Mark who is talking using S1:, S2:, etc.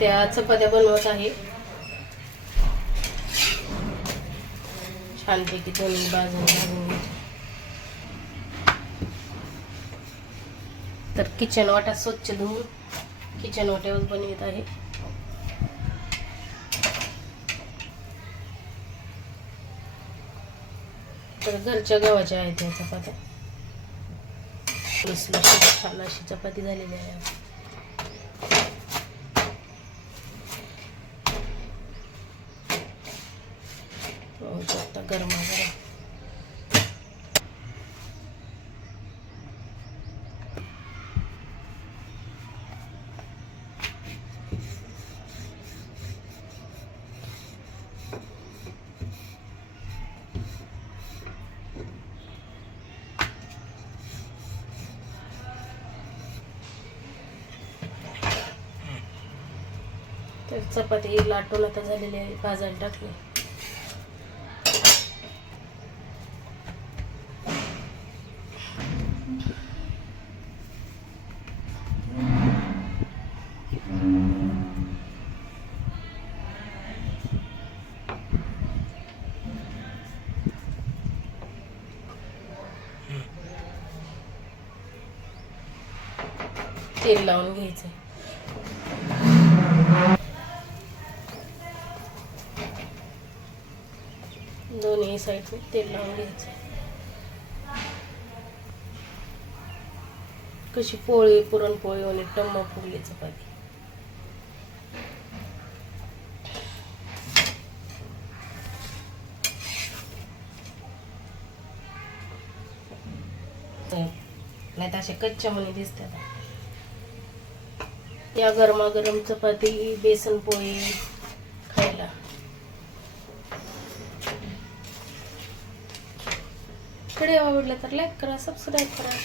S1: त्या चपात्या बनवत आहे. छानपैकी दोन्ही बाजून तर किचन वाटा स्वच्छ धुवून किचन वाट्यावर बनवित आहे. तर घरच्या गव्हाच्या आहेत या चपात्या. छान अशी चपाती झालेली आहे. पाहू आता गरमागरम तर चपाती लाटोला तर झालेली आहे भाजायला टाकली. तेल लावून घ्यायचं. दोन्ही साईडने तेल लावून घ्यायचं. कशी पोळी पुरणपोळी आणि टम्मा फुगली चपाती नाही तर अशा कच्च्या मनी दिसतात. या गरमागरम चपाती बेसन पोळी खायला. व्हिडिओ आवडला तर लाईक करा सबस्क्राईब करा.